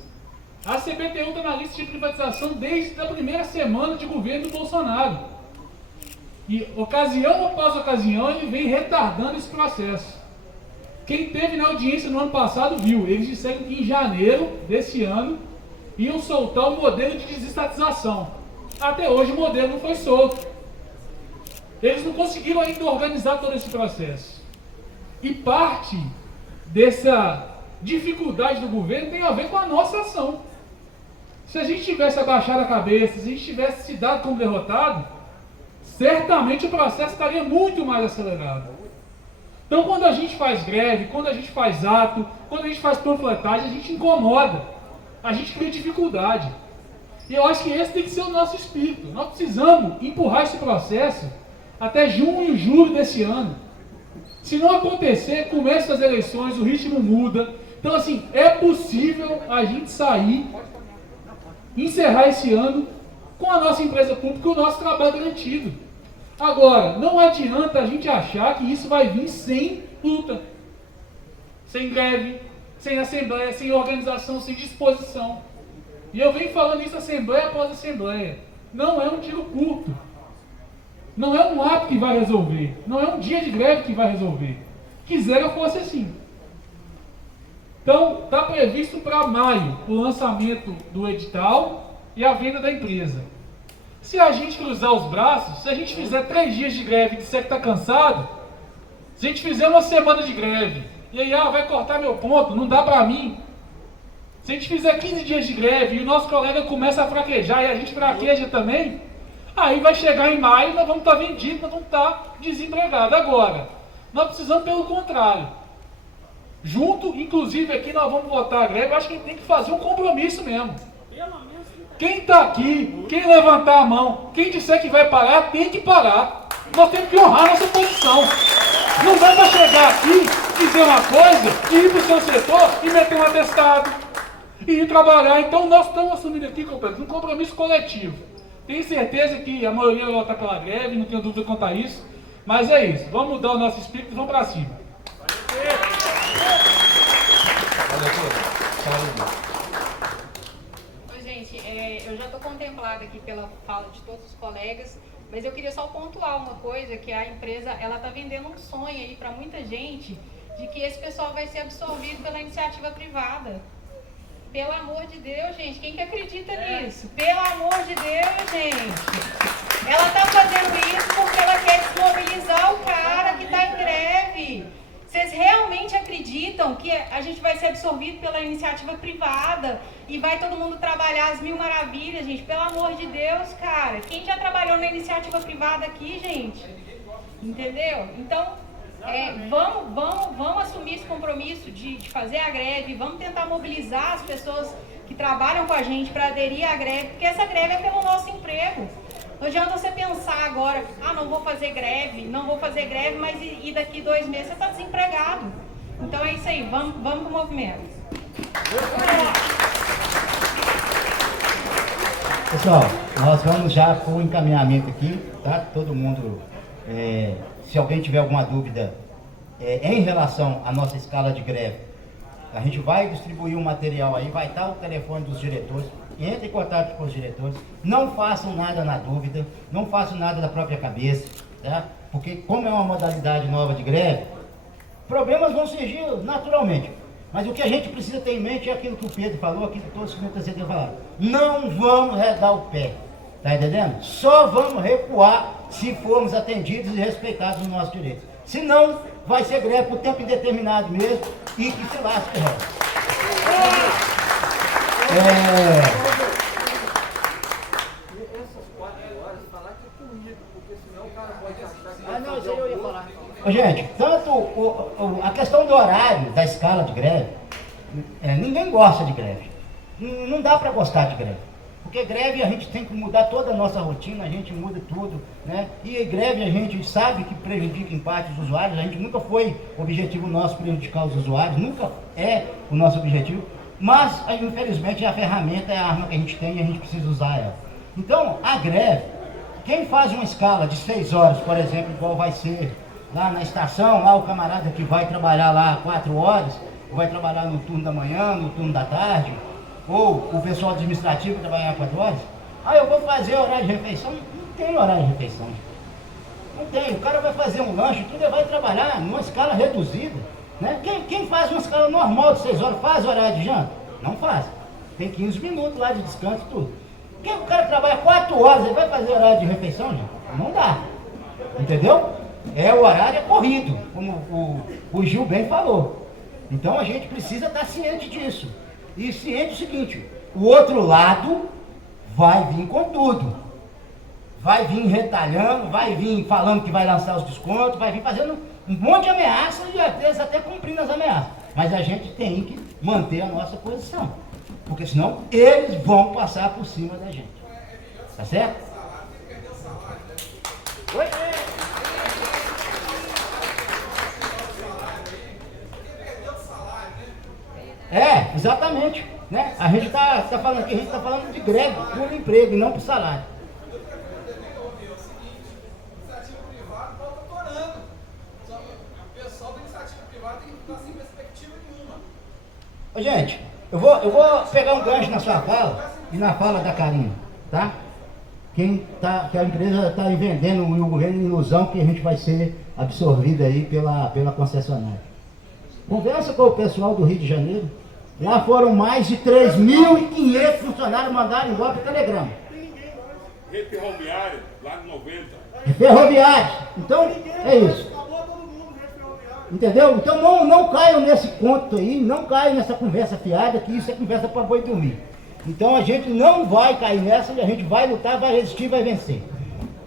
A CBTU está na lista de privatização desde a primeira semana de governo do Bolsonaro. E ocasião após ocasião ele vem retardando esse processo. Quem teve na audiência no ano passado viu, eles disseram que em janeiro desse ano iam soltar o modelo de desestatização. Até hoje o modelo não foi solto. Eles não conseguiram ainda organizar todo esse processo. E parte dessa dificuldade do governo tem a ver com a nossa ação. Se a gente tivesse abaixado a cabeça, se a gente tivesse se dado como derrotado, certamente o processo estaria muito mais acelerado. Então, quando a gente faz greve, quando a gente faz ato, quando a gente faz panfletagem, a gente incomoda, a gente cria dificuldade. E eu acho que esse tem que ser o nosso espírito. Nós precisamos empurrar esse processo até junho, julho desse ano. Se não acontecer, começa as eleições, o ritmo muda. Então, assim, é possível a gente sair, encerrar esse ano com a nossa empresa pública, o nosso trabalho garantido. Agora, não adianta a gente achar que isso vai vir sem luta, sem greve, sem assembleia, sem organização, sem disposição. E eu venho falando isso assembleia após assembleia. Não é um tiro curto. Não é um ato que vai resolver. Não é um dia de greve que vai resolver. Quisera fosse assim. Então, está previsto para maio o lançamento do edital e a venda da empresa. Se a gente cruzar os braços, se a gente fizer 3 dias de greve e disser que está cansado, se a gente fizer uma semana de greve, e aí, vai cortar meu ponto, não dá para mim. Se a gente fizer 15 dias de greve e o nosso colega começa a fraquejar e a gente fraqueja também, aí vai chegar em maio e nós vamos estar vendidos, nós vamos estar desempregados. Agora, nós precisamos pelo contrário. Junto, inclusive aqui nós vamos votar a greve, eu acho que a gente tem que fazer um compromisso mesmo. Quem está aqui, quem levantar a mão, quem disser que vai parar, tem que parar. Nós temos que honrar nossa posição. Não dá para chegar aqui, dizer uma coisa, e ir para o seu setor e meter um atestado, e ir trabalhar. Então nós estamos assumindo aqui, companheiros, um compromisso coletivo. Tenho certeza que a maioria vai votar pela greve, não tenho dúvida quanto a isso. Mas é isso, vamos mudar o nosso espírito e vamos para cima. Gente, eu já estou contemplada aqui pela fala de todos os colegas, mas eu queria só pontuar uma coisa, que a empresa ela está vendendo um sonho aí para muita gente, de que esse pessoal vai ser absorvido pela iniciativa privada. Pelo amor de Deus, gente, quem que acredita nisso? Pelo amor de Deus, gente. Ela está fazendo isso porque ela quer desmobilizar o cara que está em greve. Vocês realmente acreditam que a gente vai ser absorvido pela iniciativa privada e vai todo mundo trabalhar as mil maravilhas, gente? Pelo amor de Deus, cara. Quem já trabalhou na iniciativa privada aqui, gente? Entendeu? Então, vamos assumir esse compromisso de fazer a greve, vamos tentar mobilizar as pessoas que trabalham com a gente para aderir à greve, porque essa greve é pelo nosso emprego. Não adianta você pensar agora, não vou fazer greve, mas e daqui 2 meses você está desempregado. Então é isso aí, vamos pro movimento. Pessoal, nós vamos já para o encaminhamento aqui, tá? Todo mundo, se alguém tiver alguma dúvida em relação à nossa escala de greve, a gente vai distribuir um material aí, vai estar o telefone dos diretores. Entre em contato com os diretores, não façam nada na dúvida, não façam nada da própria cabeça, tá? Porque como é uma modalidade nova de greve, problemas vão surgir naturalmente. Mas o que a gente precisa ter em mente é aquilo que o Pedro falou, aquilo que todos os representantes falaram. Não vamos redar o pé, tá entendendo? Só vamos recuar se formos atendidos e respeitados nos nossos direitos. Senão, vai ser greve por tempo indeterminado mesmo e que se lasque o resto. Essas 4 horas, falar que é comigo, porque senão o cara pode achar que... Não, isso aí eu ia falar. Gente, tanto a questão do horário, da escala de greve, ninguém gosta de greve. Não dá para gostar de greve. Porque greve a gente tem que mudar toda a nossa rotina, a gente muda tudo, né? E greve a gente sabe que prejudica em parte os usuários, a gente nunca foi objetivo nosso prejudicar os usuários, nunca é o nosso objetivo, mas infelizmente a ferramenta é a arma que a gente tem e a gente precisa usar ela. Então, a greve, quem faz uma escala de 6 horas, por exemplo, igual vai ser lá na estação, lá o camarada que vai trabalhar lá 4 horas, ou vai trabalhar no turno da manhã, no turno da tarde, ou o pessoal administrativo trabalhar 4 horas, eu vou fazer horário de refeição. Não tem horário de refeição. Não tem. O cara vai fazer um lanche, tudo, ele vai trabalhar numa escala reduzida. Né? Quem faz uma escala normal de 6 horas, faz horário de janta? Não faz. Tem 15 minutos lá de descanso e tudo. Quem o cara trabalha 4 horas, ele vai fazer horário de refeição, gente? Não dá. Entendeu? O horário é corrido, como o Gil bem falou. Então a gente precisa estar ciente disso. E ciente do seguinte, o outro lado vai vir com tudo. Vai vir retalhando, vai vir falando que vai lançar os descontos, vai vir fazendo um monte de ameaças e às vezes até cumprindo as ameaças. Mas a gente tem que manter a nossa posição. Porque senão eles vão passar por cima da gente. Tá certo? Oi? Exatamente. Né? A gente está falando aqui, a gente está falando de greve por emprego e não por salário. Ô, gente, eu vou pegar um gancho na sua fala e na fala da Karine, tá? Que a empresa está vendendo e o governo em ilusão que a gente vai ser absorvido aí pela concessionária. Conversa com o pessoal do Rio de Janeiro. Lá foram mais de 3.500 funcionários mandados embora para o Telegrama. Rede ferroviária, lá de 90. Ferroviária. Então, é isso. Entendeu? Então não caiam nesse conto aí, não caiam nessa conversa fiada, que isso é conversa para boi dormir. Então a gente não vai cair nessa e a gente vai lutar, vai resistir, vai vencer.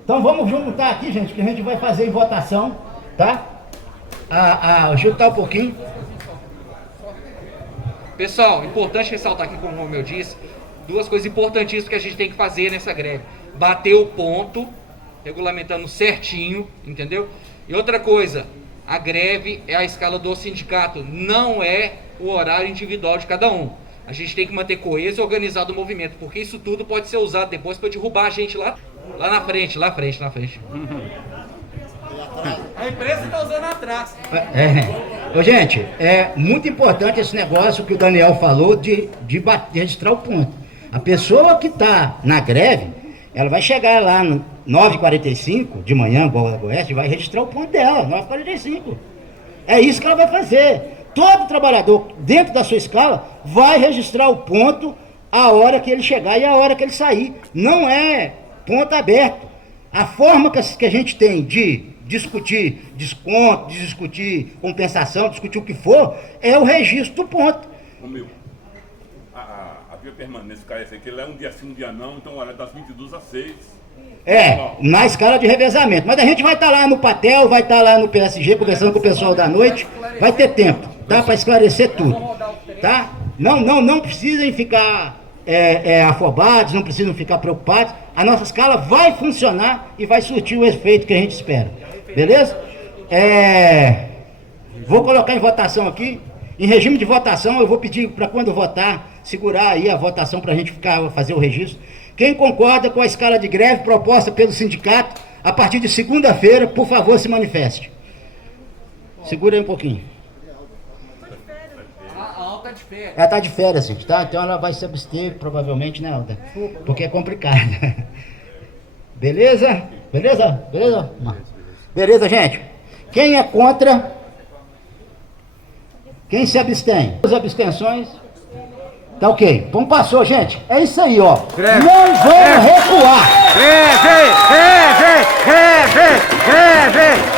Então vamos juntar aqui, gente, que a gente vai fazer em votação, tá? Juntar um pouquinho. Pessoal, importante ressaltar aqui, como o Romeu disse, 2 coisas importantíssimas que a gente tem que fazer nessa greve. Bater o ponto, regulamentando certinho, entendeu? E outra coisa, a greve é a escala do sindicato, não é o horário individual de cada um. A gente tem que manter coeso e organizado o movimento, porque isso tudo pode ser usado depois para derrubar a gente lá na frente. A empresa está usando atraso. Ô, gente, é muito importante esse negócio que o Daniel falou de registrar o ponto. A pessoa que está na greve, ela vai chegar lá no 9h45 de manhã, igual a Goiás, e vai registrar o ponto dela, 9h45. É isso que ela vai fazer. Todo trabalhador, dentro da sua escala, vai registrar o ponto a hora que ele chegar e a hora que ele sair. Não é ponto aberto. A forma que a gente tem de discutir desconto, de discutir compensação, discutir o que for, é o registro do ponto. A via permanência, cara, esse aqui, ele é um dia sim, um dia não, então olha, das 22 às 6. Na escala de revezamento. Mas a gente vai estar lá no Patel, vai estar lá no PSG, conversando com o pessoal da noite, vai ter tempo, tá? Para esclarecer tudo, tá? Não precisem ficar afobados, não precisam ficar preocupados. A nossa escala vai funcionar e vai surtir o efeito que a gente espera. Beleza? Vou colocar em votação aqui. Em regime de votação, eu vou pedir para quando votar, segurar aí a votação para a gente fazer o registro. Quem concorda com a escala de greve proposta pelo sindicato, a partir de segunda-feira, por favor, se manifeste. Segura aí um pouquinho. A Alta de férias. Ela está de férias, gente, tá? Então ela vai se abster, provavelmente, né, Alda? Porque é complicado. Beleza? Beleza? Beleza? Beleza, gente? Quem é contra? Quem se abstém? As abstenções? Tá ok. Bom, passou, gente. É isso aí, ó. Greve. Não vamos recuar. Greve! Greve! Greve!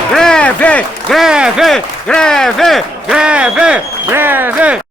Greve! Greve! Greve! Greve!